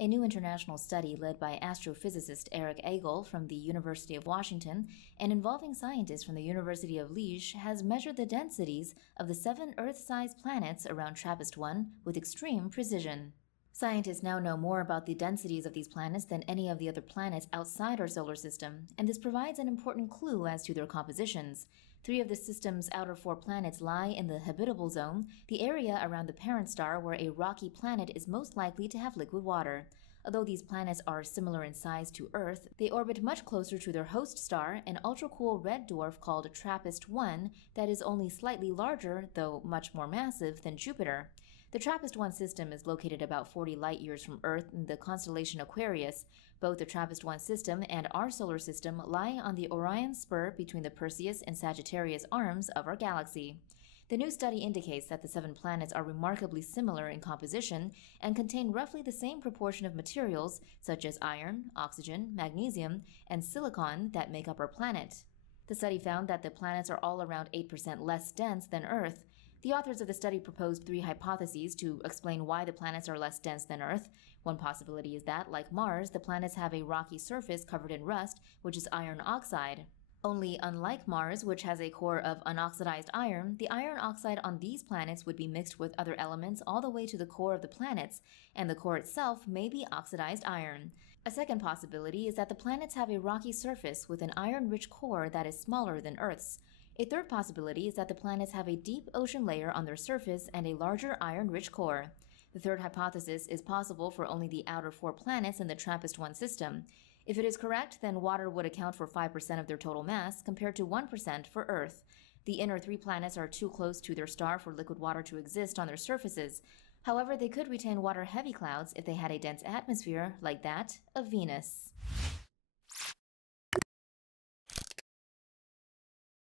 A new international study led by astrophysicist Eric Agel from the University of Washington and involving scientists from the University of Liège has measured the densities of the 7 Earth-sized planets around TRAPPIST-1 with extreme precision. Scientists now know more about the densities of these planets than any of the other planets outside our solar system, and this provides an important clue as to their compositions. 3 of the system's outer 4 planets lie in the habitable zone, the area around the parent star where a rocky planet is most likely to have liquid water. Although these planets are similar in size to Earth, they orbit much closer to their host star, an ultra-cool red dwarf called TRAPPIST-1 that is only slightly larger, though much more massive, than Jupiter. The TRAPPIST-1 system is located about 40 light-years from Earth in the constellation Aquarius. Both the TRAPPIST-1 system and our solar system lie on the Orion spur between the Perseus and Sagittarius arms of our galaxy. The new study indicates that the 7 planets are remarkably similar in composition and contain roughly the same proportion of materials such as iron, oxygen, magnesium, and silicon that make up our planet. The study found that the planets are all around 8% less dense than Earth. The authors of the study proposed 3 hypotheses to explain why the planets are less dense than Earth. One possibility is that, like Mars, the planets have a rocky surface covered in rust, which is iron oxide. Only unlike Mars, which has a core of unoxidized iron, the iron oxide on these planets would be mixed with other elements all the way to the core of the planets, and the core itself may be oxidized iron. A second possibility is that the planets have a rocky surface with an iron-rich core that is smaller than Earth's. A third possibility is that the planets have a deep ocean layer on their surface and a larger iron-rich core. The third hypothesis is possible for only the outer 4 planets in the TRAPPIST-1 system. If it is correct, then water would account for 5% of their total mass, compared to 1% for Earth. The inner 3 planets are too close to their star for liquid water to exist on their surfaces. However, they could retain water-heavy clouds if they had a dense atmosphere like that of Venus.